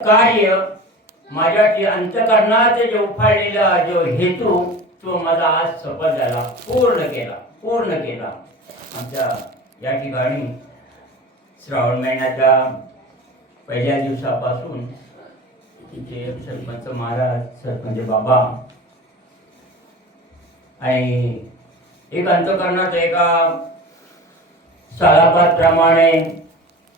कार्य माझ्या अंतःकरणात जे उफाळलेला जो हेतू तो माझा आज सफल झाला, पूर्ण केला. आमच्या या ठिकाणी श्रावण महिन्याच्या पहिल्या दिवसापासून तिथे सरपंच महाराज, सरपंच बाबा आणि एक अंतःकरणात एका सालाबादप्रमाणे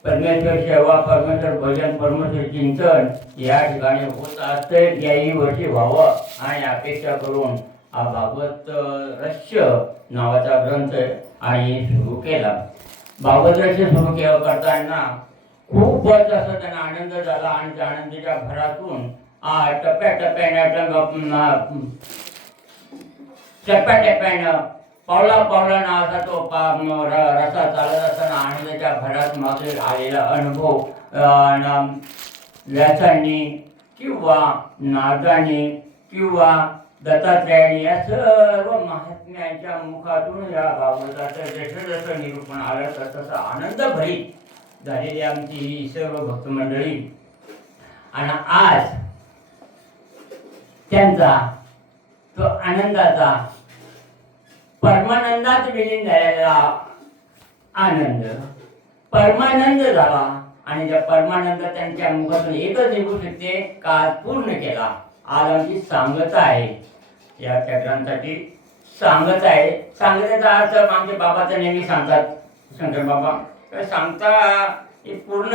परमेश्वर सेवा, परमेश्वर भजन, परमेश्वर चिंतन या ठिकाणी होत असते. याही वर्षी व्हावं आणि अपेक्षा करून हा भागवत रहस्य नावाचा ग्रंथ आणि सुरू केला. भागवत रहस्य सुरू करताना खूपच असा त्यांना आनंद झाला आणि त्या आनंदाच्या भरातून टप्प्याटप्प्यानं पावला असा तो रस्ता चालत असताना आनंदाच्या भरात मागे आलेला अनुभव व्यासांनी किंवा नारदांनी किंवा दत्तात्रयाने या सर्व महात्म्यांच्या मुखातून या भागवताचं जसं निरूपण आलं तसं आनंदभरीत झालेली आमची ही सर्व भक्तमंडळी. आणि आज त्यांचा तो आनंदाचा परमानंदात विलीन झालेला आनंद परमानंद झाला आणि त्या परमानंद त्यांच्या मुखातून एकच निघू शकते का पूर्ण केला. आज आमची सांगता आहे, या त्या ग्रंथाची सांगता आहे. सांगतेचा अर्थ आमचे बाबा तर नेहमी सांगतात, शंकर बाबा सांगता हे पूर्ण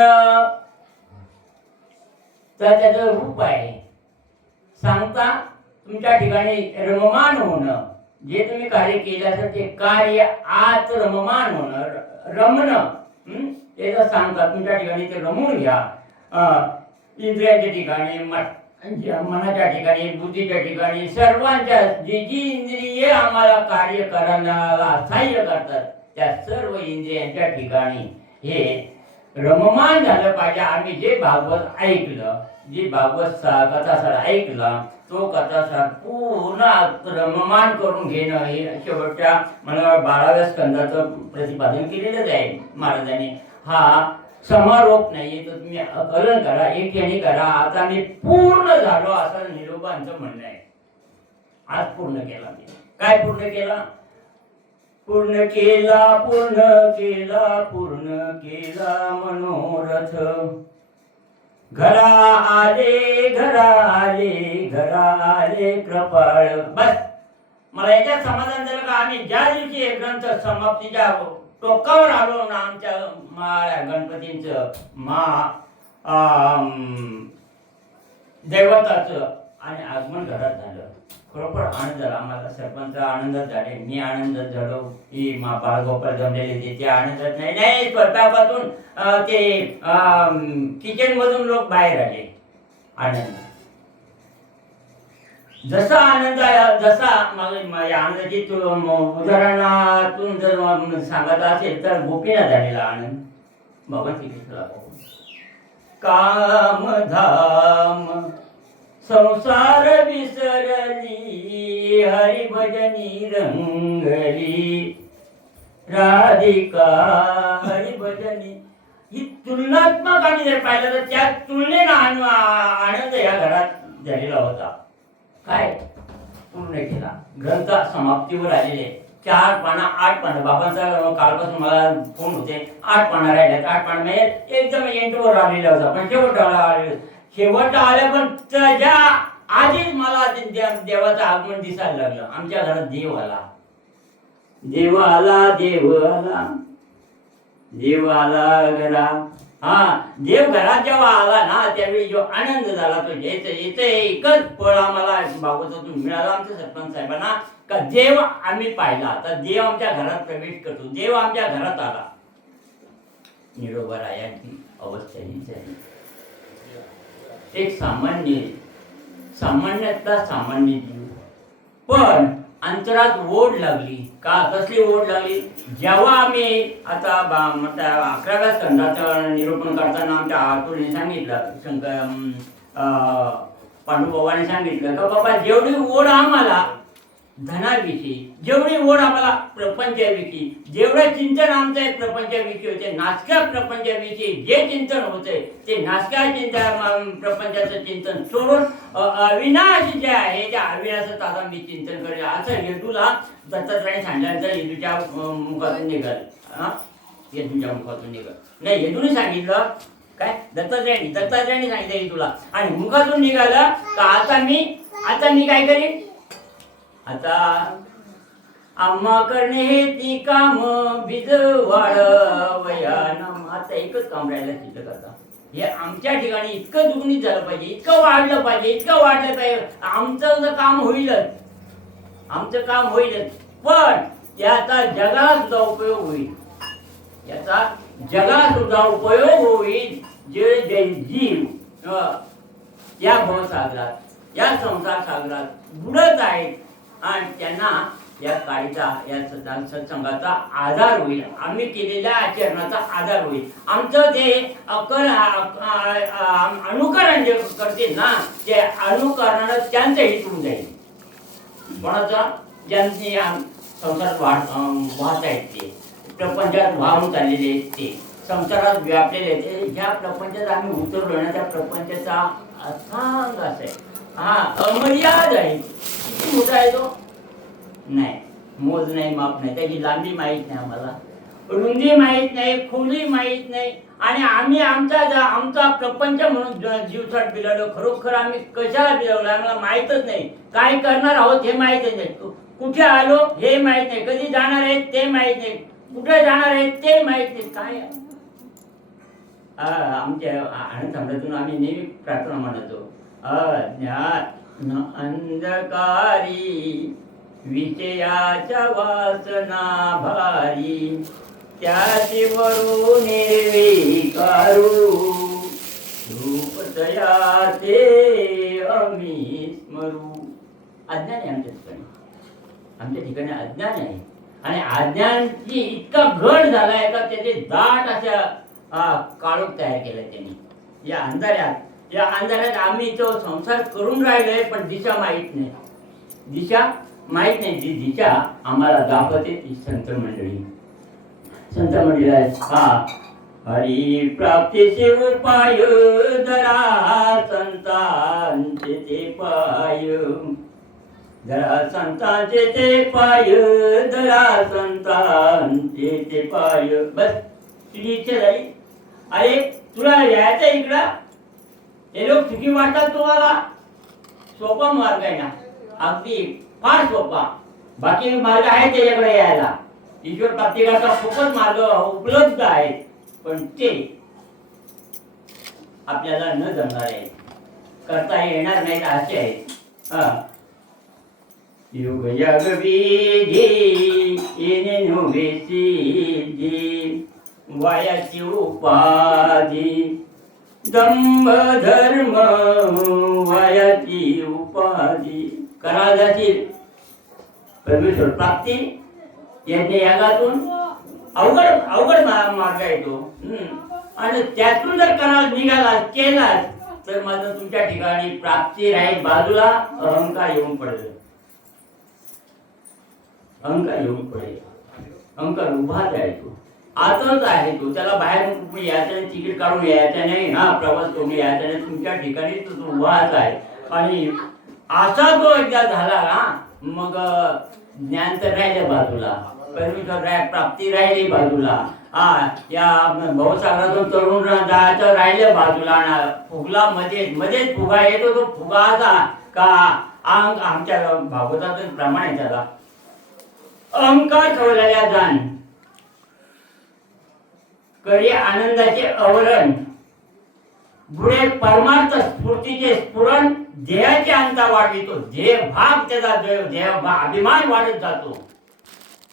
तर त्याचं रूप आहे. सांगता तुमच्या ठिकाणी रममान होणं, जे तुम्ही कार्य केले असेल ते कार्य आत रममान होणं, रमणं, त्याचं सांगता तुमच्या ठिकाणी ते रमून घ्या. इंद्रियांच्या ठिकाणी, मनाच्या ठिकाणी, बुद्धीच्या ठिकाणी, सर्वांच्या जी इंद्रिये आम्हाला कार्य करण्याला सहाय्य करतात त्या सर्व इंद्रियांच्या ठिकाणी हे रममान झालं पाहिजे. आम्ही जे भागवत ऐकलं, जे भागवत कथासार ऐकला तो कथासार पूर्ण रममान करून घेणं हे शेवटच्या मला 12व्या स्कंदाचं प्रतिपादन केलेलंच आहे महाराजांनी. हा समारोप नाही, तर तुम्ही करण करा, एकट्याने करा. आता मी पूर्ण झालो असं निरोबांचं म्हणणं आहे. आज पूर्ण केला. मी काय पूर्ण केला? पूर्ण केला मनोरथ. घरा आले कृपाळ. बस मला याच्यात समाधान झालं का आम्ही ज्या दिवशी हे ग्रंथ समाप्तीच्या टोकावर आलो ना, आमच्या गणपतींचं दैवताचं आणि आगमन घरात झालं. खरोखर आनंद झाला आम्हाला. सरपंच आनंदात झाले, मी आनंदात झालो, ही बाळगोपाळ जमलेले ते आनंदात नाही स्वतःपासून ते किचन मधून लोक बाहेर आले. आनंद जसा आनंद जसा या आनंदाची उदाहरणातून जर सांगत असेल तर गोपीनाथ झालेला आनंद भगवान श्रीकृष्णाला पाहून. काम धाम संसार विसरली, हरिभजनी रंगली, राधिका हरिभजनी. ही तुलनात्मक आम्ही जर पाहिलं तर त्या तुलनेनं आनंद या घरात झालेला होता. काय पूर्ण केला. ग्रंथ समाप्तीवर आलेले 4 पाना 8 पानं. बाबांचा कालपासून मला फोन होते 8 पानं राहिल्यात. 8 पानं म्हणजे एकदम एंडवर आलेला होता, पण शेवट आलं. पण त्याच्या आधीच मला देवाचं आगमन दिसायला लागलं. आमच्या घरात देव आला घरा. देव घरात जेव्हा आला ना त्यावेळी जो आनंद झाला तो याचं एकच फळ आम्हाला भागवतातून मिळालं आमच्या सरपंच साहेबांना का देव आम्ही पाहिला. तर देव आमच्या घरात प्रवेश करतो, देव आमच्या घरात आला. निरोबरायांची अवस्था हीच आहे. एक सामान्यातला सामान्य जीव, पण अंतरात ओढ लागली. का कसली ओढ लागली? जेव्हा आम्ही आता 11व्या स्कंदाचं निरूपण करताना आमच्या आतुरने सांगितलं, पांडुबाबाने सांगितलं का बाबा जेवढी ओढ आम्हाला धनाविषयी जेवढी ओढ आम्हाला प्रपंचाविषयी, जेवढं चिंतन आमचं आहे प्रपंचाविषयी होते, नासक्या प्रपंचाविषयी जे चिंतन होते ते नासक्या प्रपंचाचं चिंतन सोडून अविनाश जे आहे त्या अविनाशाचं आता मी चिंतन करेल असं येदूला दत्तात्रयाने सांगितल्यानंतर येदूच्या मुखातून निघाल. येदूच्या मुखातून निघाल नाही, येदूने सांगितलं काय, दत्तात्रयाने सांगितलं येदूला आणि मुखातून निघालं का आता मी काय करीन, आता आम्हा करणे ती काम बीज वाढवयानं. आता एकच काम राहिलं शिल्लक. आता हे आमच्या ठिकाणी इतकं दुग्णित झालं पाहिजे, इतकं वाढलं पाहिजे, आमचं जर काम होईलच, पण याचा जगाला सुद्धा उपयोग होईल, जे जीव या भवसागरात या संसार सागरात बुडत आहेत आणि त्यांना या काळीचा या सत्संगाचा आधार होईल, आम्ही केलेल्या आचरणाचा आधार होईल. आमचं ते अनुकरण जे करतील ना, ते अनुकरणानं त्यांचं हित होऊन जाईल. कोणाचा, ज्यांनी संसारात वाहत आहेत ते, प्रपंचात वाहून चाललेले आहेत ते, संसारात व्यापलेले आहेत, ह्या प्रपंचात आम्ही उतरलो ना, त्या प्रपंचाचा अथांग असं आहे, अमर्याद आहे. किती मोठा आहे तो, नाही मोज नाही, माप नाही, त्याची लांबी माहीत नाही, आम्हाला रुंदी माहीत नाही, खोली माहीत नाही. आणि आम्ही आमचा प्रपंच म्हणून जीवसाठ बिलावलो. खरोखर आम्ही कशाला बिलावलो आम्हाला माहीतच नाही. काय करणार आहोत हे माहीतच नाही, कुठे आलो हे माहीत नाही, कधी जाणार आहेत ते माहीत नाही, कुठे जाणार आहेत ते माहीत नाही. काय आमच्या आनंद सम्राटून आम्ही नेहमी प्रार्थना म्हणतो, अज्ञान अंधकारी विषयाच्या वासना भारी, त्याची वरू निर्विकारू रूप दयाचे आम्ही स्मरू. अज्ञान आहे आमच्या ठिकाणी अज्ञान आहे. आणि अज्ञानची इतका घट झालाय का त्याचे दाट अशा काळोख तयार केला त्यांनी. या अंधाऱ्यात आम्ही तो संसार करून राहिलोय, पण दिशा माहीत नाही. ती दिशा आम्हाला दाखवते ती संत मंडळी हरी प्राप्तीचे उपाय धरा संतांचे ते पाय, धरा संतांचे ते पाय, धरा संतांचे ते पाय. बस तुझी इच्छा झाली. अरे तुला यायचं इकडं, हे लोक चुकी वाटतात तुम्हाला. सोपा मार्ग आहे ना, अगदी फार सोपा. बाकी मार्ग आहे त्याच्याकडे यायला, ईश्वर प्राप्तीकरता खूपच मार्ग उपलब्ध आहेत, पण ते आपल्याला न जमणार आहे, करता येणार नाहीत असे आहेत. युग जग विधी येणे नव्हे सिद्धी, वायाची उपाधी दंभ धर्म वायाची उपाधी. करा जातील परमेश्वर प्राप्ती यज्ञ यागातून अवघड मार्ग आहे तो. आणि त्यातून जर निघाला केला तर मात्र तुमच्या ठिकाणी प्राप्ती राहील बाजूला, अहंकार येऊन पडेल, अहंकार उभाच आहे तो, आतच आहे तो. त्याला बाहेर यायचं नाही, तिकीट काढून यायचं नाही, प्रवास करून यायचा नाही, तुमच्या ठिकाणी तो उभाच आहे. आणि असा तो एकदा झाला ना, मग ज्ञान तर राहिलं बाजूला, परमेश्वर प्राप्ती राहिली बाजूला, या भवसागरातून तरुण जायचं राहिलं बाजूला. फुगला मध्येच फुगा येतो, तो फुगाचा का आमच्या भागवतातून प्रमाणे त्याला अहंकार ठेवलेल्या जाण करी आनंदाचे आवरण, पुढे परमार्थ स्फूर्तीचे स्फुरण, देहाचे अंता वाढवितो, देह भाग त्याचा देह अभिमान वाढत जातो,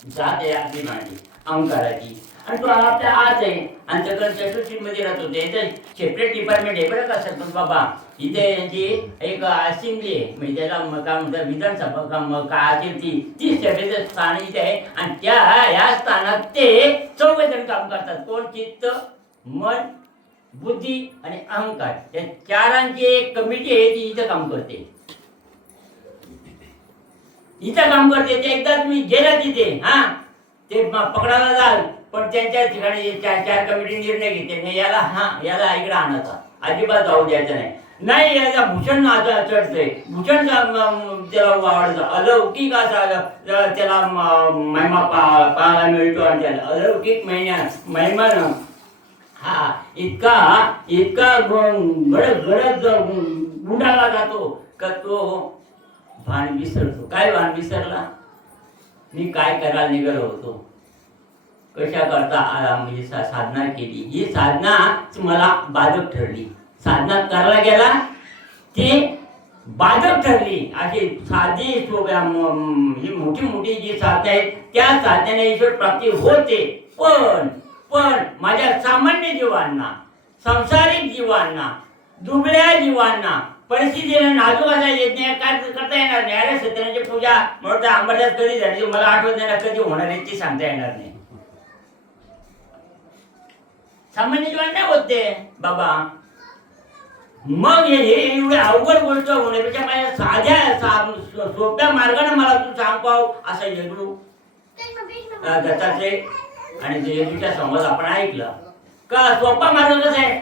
जाते अभिमानी अहंकाराची. आणि तो आपल्या आज आहे, अंतकरण चतुर्थीमध्ये राहतो. त्याचं सेपरेट डिपार्टमेंट आहे बरं का सरपंच बाबा. इथे यांची एक असेंब्ली आहे, म्हणजे त्याला काय म्हणतात विधानसभा काय असेल ती सभेचं स्थान इथे आहे. आणि या स्थानात ते 4 जण काम करतात. कोण? चित्त, मन, बुद्धी आणि अहंकार. या 4ची एक कमिटी आहे ती इथं काम करते. इथं काम करते ते एकदा तुम्ही गेला तिथे हा ते पकडायला जाल पण त्यांच्या ठिकाणी चार कमिटी निर्णय घेते नाही याला इकडे आणायचा अजिबात जाऊ द्यायचं नाही याचा भूषण चढतंय भूषण त्याला वाढतं अलौकिक असा त्याला महिमा पाहायला मिळतो आणि त्याला अलौकिक महिमान हा इतका गडद गुंडाळला जातो का तो भान विसरतो. काय भान विसरला? मी काय करायला निघालो होतो, कशा करता म्हणजे साधना केली. ही साधना मला बाधक ठरली. साधना करायला गेला ती बाधक ठरली. अशी साधी ही मोठी जी साधना आहेत त्या साधनेने ईश्वर प्राप्ती होते. पण माझ्या सामान्य जीवांना, सांसारिक जीवांना, दुबळ्या जीवांना, परिस्थितीने नाजूकाचा यज्ञ काय करता येणार नाही. अरे सत्यनारायणाची पूजा म्हणून अंबरनाथ कधी झाली मला आठवत नाही, कधी होणार आहे ती सांगता येणार नाही. सामान्य जीवन नाही होते बाबा. मग हे एवढे अवघड गोष्ट होण्यापेक्षा माझ्या साध्या सोप्या मार्गाने मला तू सांग पाव असं यदू दत्ताचे आणि ते यदूच्या संवाद आपण ऐकला का. सोपा मार्ग कसा आहे?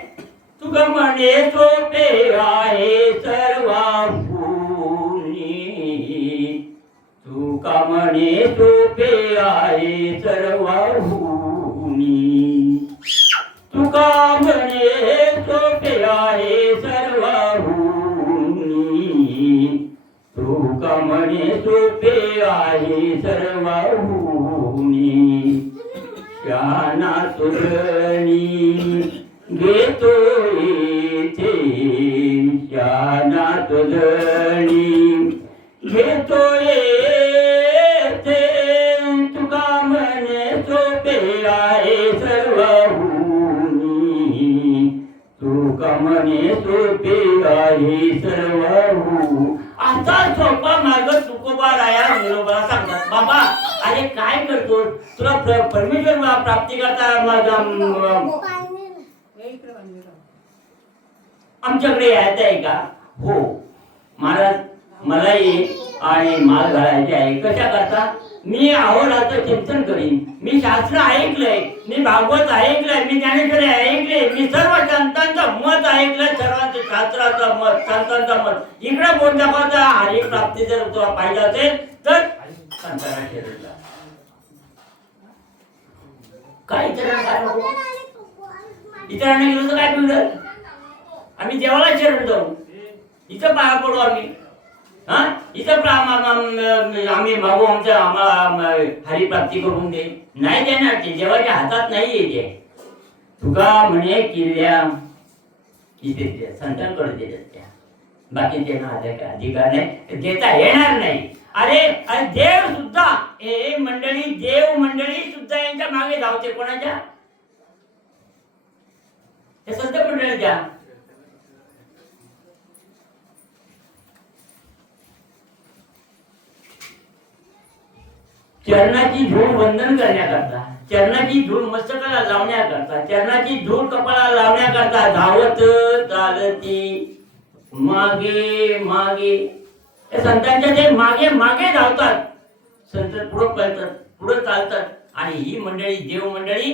तू म्हणे सोपे आहे सर्वांनी, तू का म्हणे सोपे आहे सर्वांनी, तुका म्हणे सोपे आहे सर्वांनी, तुका म्हणे सोपे आहे सर्वांनी, शाना तुझणी घेतो येथे, शाना तुझणी घेतो येथे, तुका म्हणे सोपे आहे सर्वांनी, तुका म्हणे सोपे आहे सर्वांनी. असा सोपा मार्ग तुकोबा राया निरोबाला सांगतात. बाबा अरे काय करतो तुला परमेश्वर प्राप्ती करता आमच्याकडे यायचं आहे का? हो महाराज मलाही आणि माल घालायचे आहे. कशा करता? मी अहोरात्र चिंतन करीन, मी शास्त्र ऐकलंय, मी भागवत ऐकलंय, मी ज्ञानेश्वरी ऐकले, मी सर्व संतांचं मत ऐकलंय, सर्वांचं शास्त्राचं मत, संतांचं मत. इकडे बोट दाखवायचा हरी प्राप्ती जर तुला पाहिजे असेल तर संतांना शरीरला काय इतरांना गेलो तर काय मिळलं? आम्ही देवाला शरण जाऊ, इथं पाया पडू आम्ही हा, इथं आम्ही मागू आम्हाला हरिप्राप्ती करून दे. नाही देणार, ते देवाच्या हातात नाही येते. तुका म्हणे किल्ल्या इथे संतांकडे देतात त्या, बाकी त्यांना अधिकार नाही, देता येणार नाही. अरे देव सुद्धा हे मंडळी, देव मंडळी सुद्धा यांच्या मागे धावते. कोणाच्या? हे संत मंडळीच्या. चरणाची धूळ वंदन करण्याकरता, चरणाची धूळ मस्तकाला लावण्याकरता, चरणाची धूळ कपाळाला लावण्याकरता धावत चालती मागे मागे. संतांच्या ते मागे मागे धावतात. संत पुढे पळतात, पुढे चालतात. आणि ही मंडळी, देव मंडळी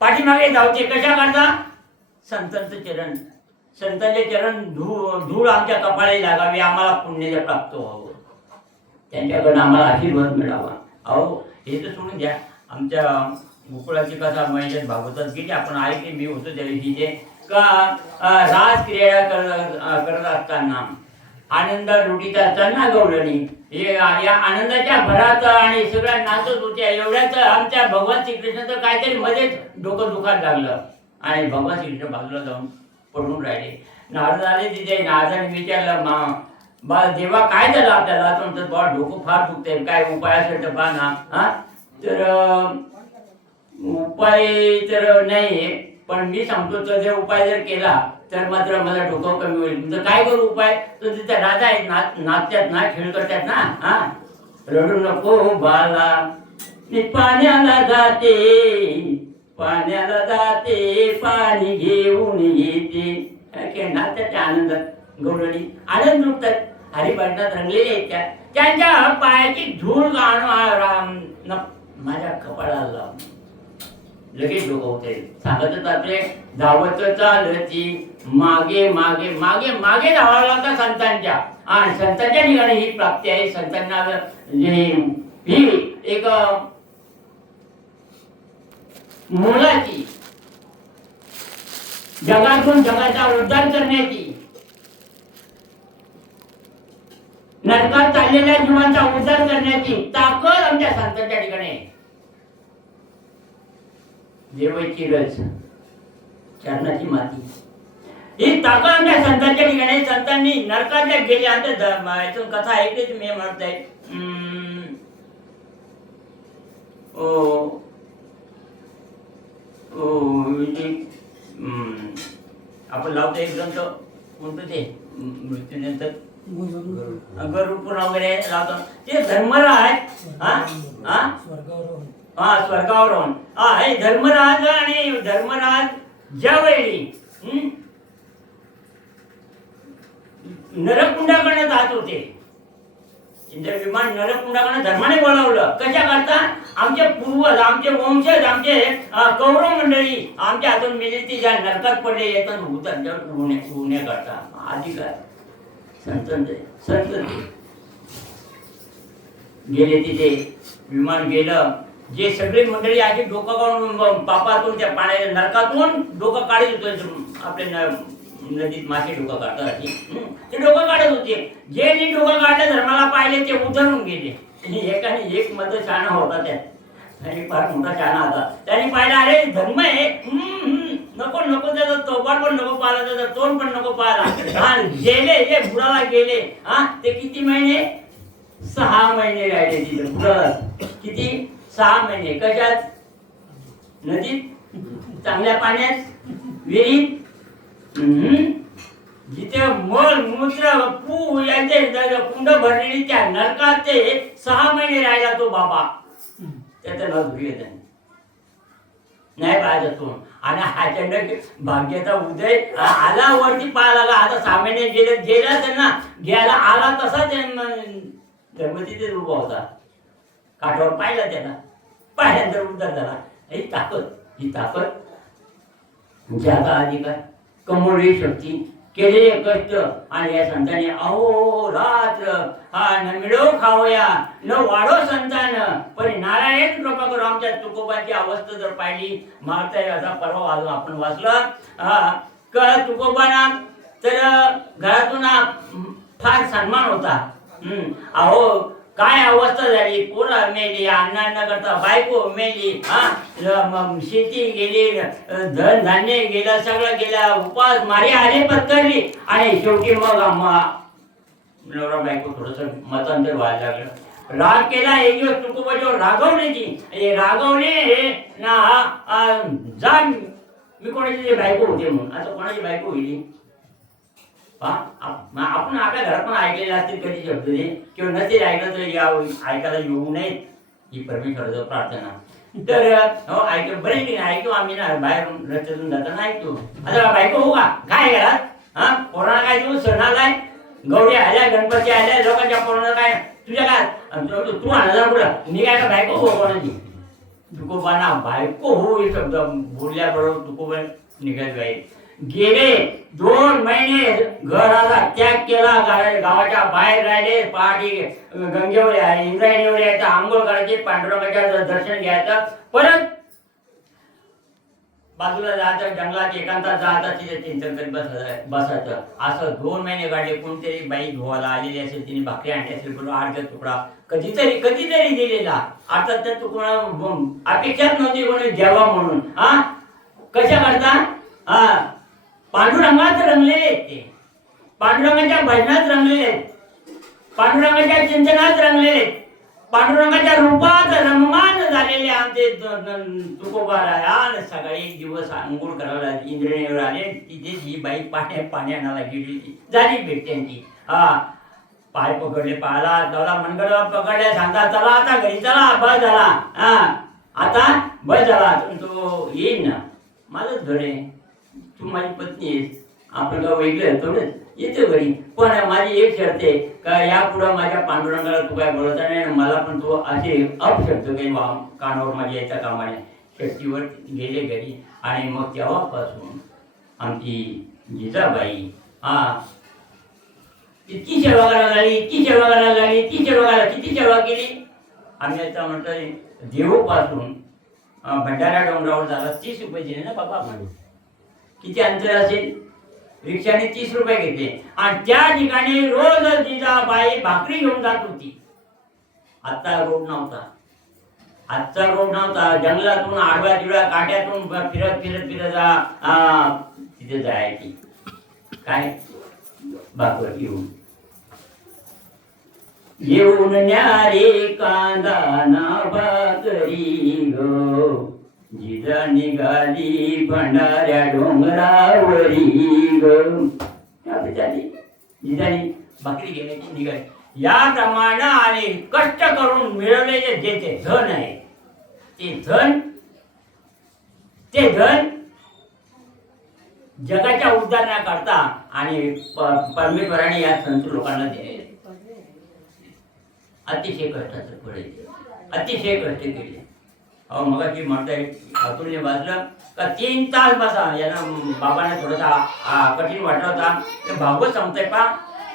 पाठीमागे धावते. कशा करता? संतांचं चरण, संतांचे चरण धूळ आमच्या कपाळी लागावी, आम्हाला पुण्य प्राप्त व्हावं, त्यांच्याकडून आम्हाला आशीर्वाद मिळावा. अहो हे तर सोडून द्या, आमच्या गोकुळाची कथा महिन्यात भागवतात गेली, आपण ऐकली, मी होतो त्या दिवशी. का राजक्रीडा करत असताना, आनंद लुटीत असताना गवळणी या आनंदाच्या भरात आणि सगळ्या नाचत होत्या. एवढ्याच आमच्या भगवान श्रीकृष्णाचं काहीतरी मध्येच डोकं दुखायला लागलं आणि भगवान श्रीकृष्ण बाजूला जाऊन पडून राहिले. नारद आले तिथे. नारदाने विचारलं, बा देवा काय झालं आपल्याला? तुमचं बा डोकं फार दुखतंय, काय उपाय असेल तर पहा ना. हा तर उपाय तर नाही, पण मी सांगतो तर जर उपाय जर केला तर मात्र मला डोकं कमी होईल. तुमचं काय करू उपाय? तर तिथे राजा आहेत, नाचतात ना, खेळ करतात ना. हा रडू नको बाला, मी पाण्याला जाते, पाण्याला जाते, पाणी घेऊन येते. नाचतात त्या आनंदात गवळणी, आनंद लुटतात. हरिभजनात रंगलेले आहेत त्यांच्या पायाची धूळ माझ्या कपाळाला लावून लगेच डोकं होते. सांगतच आपले धावत चालती मागे मागे मागे मागे धावावं लागतं संतांच्या. आणि संतांच्या ठिकाणी ही प्राप्ती आहे. संतांना ही एक मोलाची जगातून जगाचा उद्धार करण्याची, नरकात चाललेल्या जीवांचा उद्धार करण्याची ताकद आमच्या संतांच्या ठिकाणी आहे. देवाची रज चरणाची माती ही ताकद आमच्या संतांच्या ठिकाणी. संतांनी नरकाच्या गेल्या यातून कथा ऐकली तुम्ही म्हणताय. आपण लावतो एक ग्रंथ कोणतं ते मृत्यूनंतर गरुड पुराण वगैरे लावतो ते धर्मराज स्वर्गावरून हे धर्मराज. आणि धर्मराज ज्यावेळी नरकुंडाकडे जात होते, इंद्र विमान नरकुंडाकडे धर्माने बोलावलं. कशा करता? आमचे पूर्वज, आमचे वंशज, आमचे कौरव मंडळी आमच्या हातून मेली ती ज्या नरकात पडले येतात होण्या करता अधिकार संत गेले. तिथे विमान गेलं. जे सगळे मंडळी आधी डोकं काढून पापातून त्या पाण्याच्या नरकातून डोकं काढत होते. आपल्या नदीत मासे डोकं काढतात ते डोकं काढत होते. जे डोकं काढलं धर्माला पाहिले ते उतरून गेले. एकाने एक मत शहाणा होता त्यात, फार मोठा शहाणा होता. त्याने पाहिलं अरे धर्म आहे, नको नको त्याचा तोपाट पण नको पाहिला, त्याचा तोंड पण नको पाहिला. गेले जे बुडाला गेले. ते किती महिने? 6 महिने राहिले तिथे बुडाला. किती? 6 महिने. कशात? नदीत, चांगल्या पाण्यात, विहिरीत, जिथे मल मूत्र पू यांचे कुंड भरलेली त्या नरकात ते 6 महिने राहिला तो बाबा. त्याचं नाव धुले नाही पाहायचा तो. आणि अचानक भाग्याचा उदय आला, वरती पाहायला लागला. आता 6 महिने गेला त्यांना घ्यायला आला तसा धर्मतीचे उभा होता. काठावर पाहिला त्याला, पाहिल्यानंतर उद्धार झाला. ही ताकद ज्याचा अधिकार, कमवलेली शक्ती, केलेले कष्ट. आणि या संतांनी अहो रात्र न मिळो खावया न वाढो संतान पण नारायण कृपा करू. आमच्या तुकोबाची अवस्था जर पाहिली मारता असा परवा अजून आपण वाचलं का तुकोबाना तर घरातून फार सन्मान होता. अहो काय अवस्था झाली, पोरं मेली, अन्न करता बायको मेली, शेती गेली, धन धान्य गेलं, सगळं गेलं, उपास मारी आले पत्करली. आणि शेवटी मग नवरा बायको थोडस मतांतर व्हायला लागलं. राग केला एक दिवस तुकोबाच्यावर रागवण्याची. रागवणे ना जा मी कोणाची बायको होते म्हणून. आता कोणाची बायको होईल? आपण आपल्या घरात पण ऐकलेले असतील कधी शब्द किंवा नसेल ऐकलं तर ऐकायला येऊ नयेत ही परमेश्वराचं प्रार्थना. तर हो ऐकलं बरे की नाही ऐकू आम्ही ना बाहेर रस्त्यातून जाताना ऐकतो. आता बायको हो का काय घरात पोराला काय देऊ? सण आलाय, गौरी आल्या, गणपती आल्या, लोकांच्या पोराला काय तुझ्या काय तू आणा पुढं निघायला बायको हो कोणाची? तुकोबांना बायको हो हे शब्द बोलल्याबरोबर तुकोबा निघायचं आहे. गेले 2 महिने घराला त्याग केला. गावाच्या बाहेर राहिले. पहाटे गंगेवर इंद्रायणीवर यायचं, आंघोळ करायचे, पांडुरंगाच्या दर्शन घ्यायचं, परत बाजूला जायचं, जंगलात एकांतात जायचं, तिथे चिंतन करीत बसायचं. असं 2 महिने काढले. कोणतरी बाई धुवायला आलेली असेल, तिने भाकरी आणली असेल, बरोबर 8 तुकडा कधीतरी दिलेला. अर्थात त्या तुकडा अपेक्षाच नव्हती कोणी द्यावा म्हणून. कशा करता? पांडुरंगात रंगलेले आहेत ते, पांडुरंगाच्या भजनात रंगलेले आहेत, पांडुरंगाच्या चिंतनात रंगलेले आहेत, पांडुरंगाच्या रूपात रममान झालेले आमचे तुकोबाराया. सकाळी एक दिवस अंघोळ करायला इंद्रायणीवर आले. तिथे ही बाई पाण्याला गेली झाली भेट त्यांची. पाय पकडले, पायाला तवला मनगड पकडले, सांगता चला आता घरी चला, बस झाला. आता बस झाला, तो येईल ना, माझंच घर आहे, तू माझी पत्नी आहेस, आपण का वेगळं थोडंच येते घरी. पण माझी एक शर्त आहे का यापुढं माझ्या पांडुरंगाला तू काय बोलत नाही, मला पण तू असे अपशब्द काही कानावर माझ्या याच्या कामाने. शेतीवर गेले घरी आणि मग तेव्हापासून आमची जिजाबाई इतकी सेवा करायला लागली, इतकी सेवा करायला लागली, इतकी सेवा करायला, किती सेवा केली. आम्ही आता म्हणतोय देहूपासून भंडारा डोंगरावर झाला 30 रुपये दिले ना बाबा आपण. किती अंतर असेल, रिक्षाने 30 रुपये घेतले आणि त्या ठिकाणी रोज जिजाबाई भाकरी घेऊन जात होती. आजचा रोड नव्हता, आजचा रोड नव्हता. जंगलातून आडव्या तिडव्या काट्यातून फिरत फिरत फिरत तिथे जायची. काय भाकर घेऊन येऊन न्यारे कांदा ना भाकरी गो, जिजा निघाली भंडाऱ्या डोंगरावरी ग. जिजानी भाकरी घेण्याची निघाली. याप्रमाणे आणि कष्ट करून मिळवलेले जे ते धन आहे ते धन जगाच्या उद्धारणाकरता आणि परमेश्वराने या संत लोकांना दिले. अतिशय कष्टाचं फळ आहे, अतिशय कष्ट केले. अहो मगाशी म्हणताय अतुलने वाचलं का 3 तास बसा. यांना बाबांना थोडासा कठीण वाटला होता. ते भागवत सांगताय पा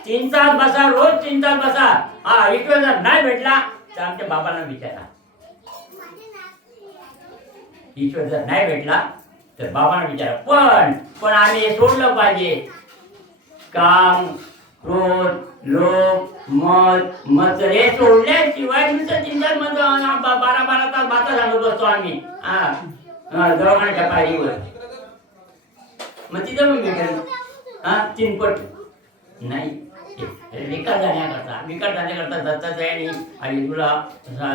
3 तास बसा, रोज 3 तास बसा. इकडे जर नाही भेटला तर आमच्या बाबांना विचारा. ईश्वर जर नाही भेटला तर बाबांना विचारा. पण आम्ही सोडलं पाहिजे काम, क्रोध, लोभ, मत हे सोडल्याशिवाय नुसतं 3 तास मध्ये 12 तास बाता सांगत बसतो आम्ही दवाखान्याच्या पायरीवर. मग तिथं मग भेटेल 3 पट नाही. विकार जाण्याकरता दत्तात्रयाने आणि तुला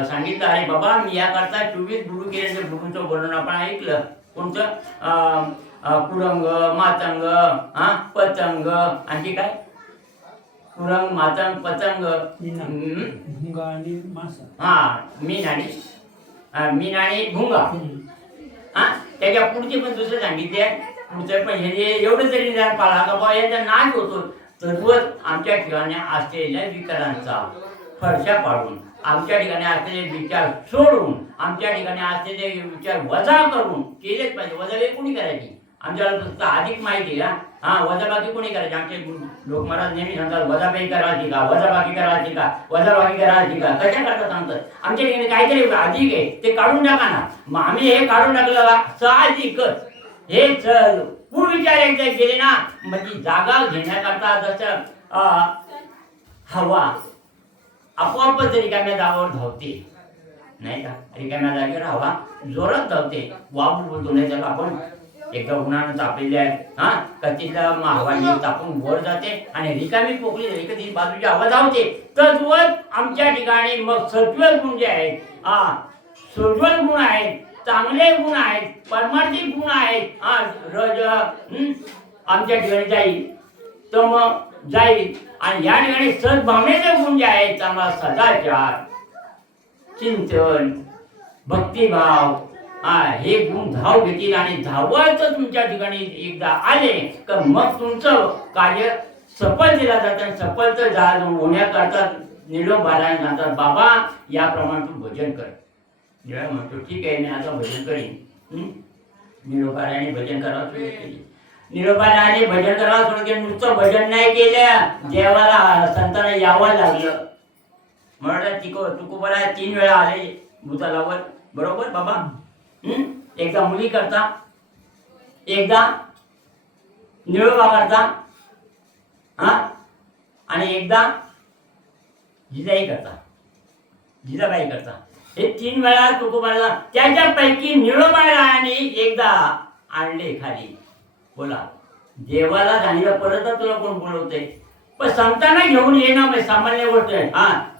सांगितलं आहे बाबा, मी याकरता 24 गुरु केले. गुरुंचं वर्णन आपण ऐकलं. कोणतं? कुरंग, मातंग, पतंग, आणखी काय? कुरंग, मातंग, पतंग, मीन आणि भुंगा. त्याच्या पुढचे पण दुसरं सांगितले. पुढचं पण हे एवढं तरी निदान पाळा का बाबा याचा नाश होतो. तद्वत आमच्या ठिकाणी असलेल्या विकारांचा फडशा पाडून, आमच्या ठिकाणी असलेले विचार सोडून, आमच्या ठिकाणी असलेले विचार वजा करून केलेच पाहिजे. वजाबाकी कोणी करायची? आमच्याला फक्त अधिक माहिती वजाबाकी कोणी करायची? आमचे लोक महाराज नेहमी सांगतात वजाबाकी करायची का, वजाबाकी करायची का, वजाबाकी करायची का. कशा करता सांगतात? आमच्या ठिकाणी काहीतरी अधिक आहे ते काढून टाका ना. मग आम्ही हे काढून टाकलं साहजिकच. हे पूर्वविचार एकदा गेले ना, म्हणजे जागा घेण्याकरता जसं हवा आपोआपच रिकाम्या जागेवर धावते नाही का. रिकाम्या जागेवर हवा जोरात धावते. वाफ बोलतो नाही त्याला आपण. एकदा उन्हानं तापलेले आहे का तिथं हवा तापून वर जाते आणि रिकामी पोकळी झाली कधी बाजूची हवा धावते. तद्वत आमच्या ठिकाणी मग सत्व गुण जे आहेत, सुज्वल गुण आहेत, चांगले गुण आहेत, परमार्थिक गुण आहेत. रज आमच्या ठिकाणी जाईल, तम जाईल. आणि या ठिकाणी सद्भावनेचे गुण जे आहेत, आम्हाला सदाचार, चिंतन, भक्तिभाव हे गुण धाव घेतील. आणि धावायचं तुमच्या ठिकाणी एकदा आले तर मग तुमचं कार्य सफल दिला जातं. सफल तर होण्याकरता निरोपाला सांगतात बाबा याप्रमाणे तू भजन कर. निळा म्हणतो ठीक आहे मी आता भजन करीन. निरोपाराने भजन करावं सुरू केली. निरोपाराने भजन करावं सुरू केलं. नुसतं भजन नाही केलं, देवाला संतांना यावं लागलं. म्हणलं तुकोबाला 3 वेळा आले भूतालावर. बरोबर बाबा. एकदा मुली करता, एकदा निळोबा करता आणि एकदा जिजाई करता, जिजाबाई करता. हे 3 वेळा तुकोबाला. त्याच्यापैकी निळोबाला आणि एकदा आणले खाली. बोला देवाला सांगितलं परत तुला कोण बोलवते. पण संतांना घेऊन येणं म्हणजे सामान्य गोष्ट आहे.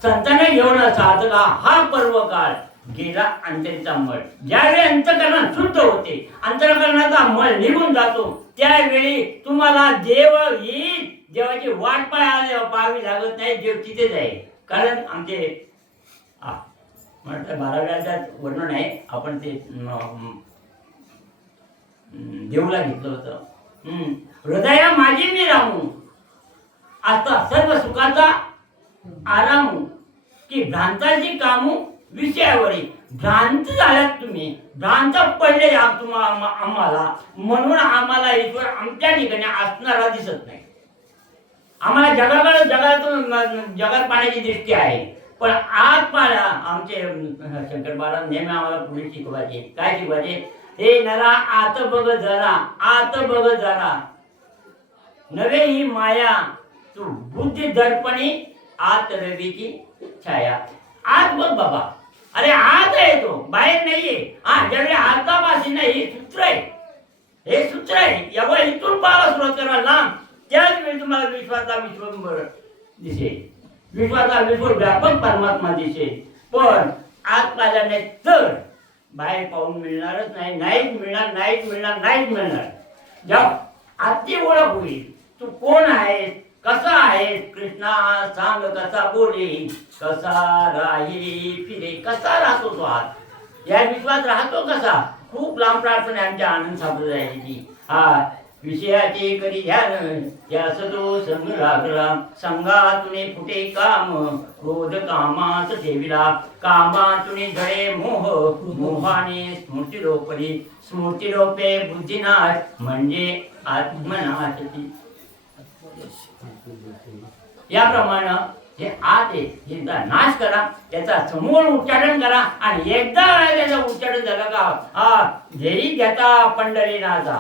संतांना घेऊन साधला हा पर्व काळ गेला अंतरीचा मळ. ज्यावेळी अंतकरण शुद्ध होते, अंतकरणाचा मळ निघून जातो, त्यावेळी तुम्हाला देव येईल. देवाची वाट पाहावी लागत नाही. देव तिथेच आहे. कारण आमचे म्हटलं 12व्या वर्णन आहे. आपण ते देऊला घेतलं होतं. हृदया माझी मी राहू, आता सर्व सुखाचा आरामू, की भ्रांताची कामू विषयावरी. भ्रांत झाल्यात तुम्ही, भ्रांत पडले आम्हाला, म्हणून आम्हाला ईश्वर आमच्या ठिकाणी असणारा दिसत नाही. आम्हाला जगात पाण्याची दृष्टी आहे, पण आत पाण्या आमचे शंकर महाराज नेहमी आम्हाला पुढे शिकवायचे. काय शिकवायचे? हे नरा आत बघ जरा, आत बघ जरा, नवे ही माया तू बुद्धी दर्पणी, आत रवीची छाया. आत बघ बाबा, अरे आत आहे तो, बाहेर नाहीये. ज्यावेळी आतापासून हे सूत्र आहे, हे सूत्र आहे. एवढं इथून पाहायला सुरुवात करा लांब, त्याच वेळी तुम्हाला विश्वाचा विश्वंभर दिसेल, विश्वाचा विश्वव्यापक परमात्मा दिसेल. पण आत पाहिला नाही तर बाहेर पाहून मिळणारच नाही. नाहीच मिळणार, नाहीच मिळणार, नाहीच मिळणार. जेव्हा आत्ती ओळख होईल, तू कोण आहेस, कसा आहेस, कृष्णा सांग कसा बोले, कसा राही फिरे, कसा राहतो तो आत, या विश्वात राहतो कसा. खूप लांब प्रार्थना आमच्या आनंद सापडायची. विषयाचे करी ध्यान, यास तो संग लागला, संगातुने फुटे काम, क्रोध कामात ठेविला, कामातुने जळे मोह, मोहाने स्मृती लोपली, स्मृती लोपे बुद्धिनाश, म्हणजे आत्मनाशती. याप्रमाणे हे आत आहे, याचा नाश करा, त्याचा समूळ उच्चाटन करा. आणि एकदा त्याचं उच्चाटन झालं का घेई घेता पंढरीनाथा,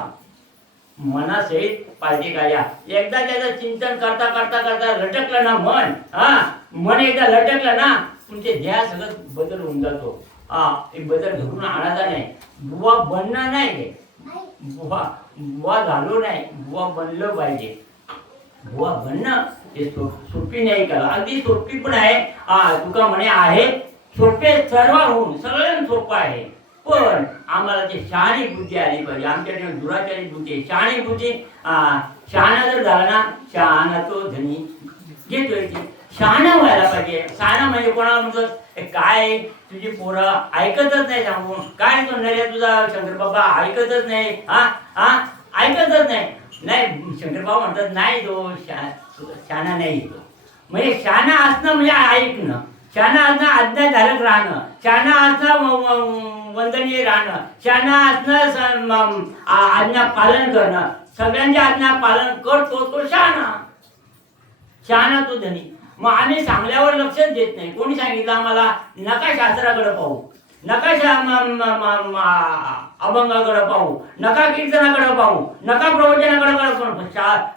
मनासहित पालटी काढ्या. एकदा त्याचं चिंतन करता करता करता लटकलं ना मन एकदा लटकलं ना, तुमचे ध्यान सगळं बदल होऊन जातो. एक बदल घडून आणायचा नाही. बुवा बनणं नाही, बुवा झालो नाही, बुवा बनलं पाहिजे. बुवा बनणं हे सोपी नाही करा, अगदी सोपी पण आहे. तुका म्हणे आहे सोपे सर्वहून, सगळ्यांना सोपं आहे. पण आम्हाला ते शहाणी बुद्धी आली पाहिजे. आमच्याकडे दुराचारी बुद्धी, शहाणी बुद्धी. शहाणा जर झाला ना, शहाणा तो धनी घेतोय. शहाणा व्हायला पाहिजे. शहाणा म्हणजे कोणाला म्हणतो, काय तुझी पोरं ऐकतच नाही, सांगून काय तो नर्या तुझा शंकर बाबा ऐकतच नाही, ऐकतच नाही. नाही, शंकर बाबा म्हणतात नाही तो शहाणा नाही. तो म्हणजे शहाणा असणं म्हणजे ऐकणं, शहाणा असणं आज्ञाधारक राहणं, शहाणा असणं वंदनीय राहणं, शहाणा असणं आज्ञा पालन करणं. सगळ्यांची आज्ञा पालन करतो तो शहाणा, शहाणा तो धनी. मग आम्ही सांगल्यावर लक्षच देत नाही. कोणी सांगितलं आम्हाला नका शास्त्राकडे पाहू, नका अभंगाकडे पाहू, नका कीर्तनाकडे पाहू, नका प्रवचनाकडे पाहू.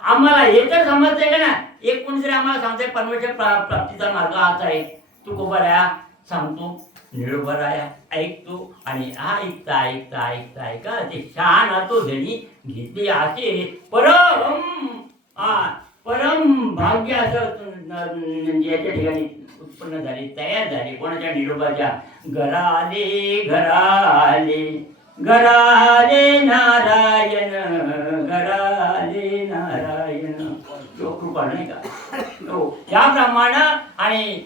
आम्हाला हे तर समजतंय का ना, एक कोणीतरी आम्हाला सांगतंय परमेश्वर प्राप्तीचा मार्ग हाच आहे. तू कोबराया सांगतो, निरोबराया ऐकतो, आणि ऐकता ऐकता ऐकता ऐका ते शहाणा तो धनी घेतले. असे परम भाग्य असं याच्या ठिकाणी उत्पन्न झाले, तयार झाले. कोणाच्या निरोबाच्या? घराले घराले घराले नारायण, घराले नारायण. कृपा नाही का याप्रमाणे. आणि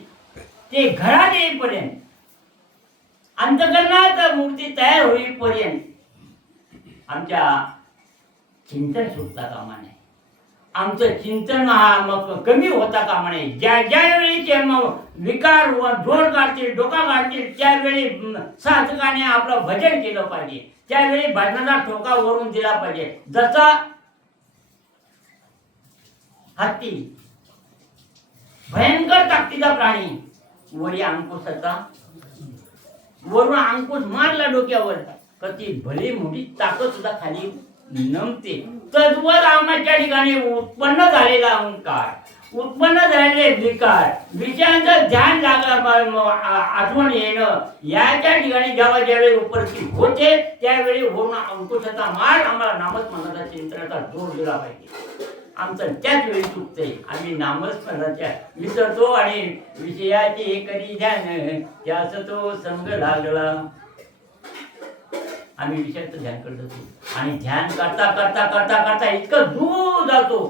ते घरात येईपर्यंत, अंतकरणात मूर्ती तयार होईपर्यंत आमच्या चिंतन सुटता कामा नये, आमचं चिंतन मग कमी होता कामा नये. ज्यावेळी ते विकार जोड काढतील, डोका काढतील, त्यावेळी साधकाने आपलं भजन केलं पाहिजे. त्यावेळी भजनाचा ठोका वरून दिला पाहिजे. जसा हत्ती भयंकर ताकदीचा प्राणी, वरी अंकुशाचा, वरून अंकुश मारला डोक्यावर तर ती भली मोठी ताकद सुद्धा खाली नमते. तद्वत आम्हाच्या ठिकाणी उत्पन्न झालेला अहंकार, उत्पन्न झालेले विकार, विषयांचं ध्यान आठवण येणं, याच्या ठिकाणी जेव्हा ज्यावेळी उपस्थित होते त्यावेळी वरून अंकुशाचा मार आम्हाला नामस्मरणाचा चिंतनाचा जोर दिला पाहिजे. आमचं त्याच वेळी चुकतंय. आम्ही नामस्मरणाच्या विसरतो आणि विषयाचे करी ध्यान, त्यास तो संग लागला. आम्ही विषयाचं ध्यान करत होतो आणि ध्यान करता करता करता करता इतकं दूर जातो,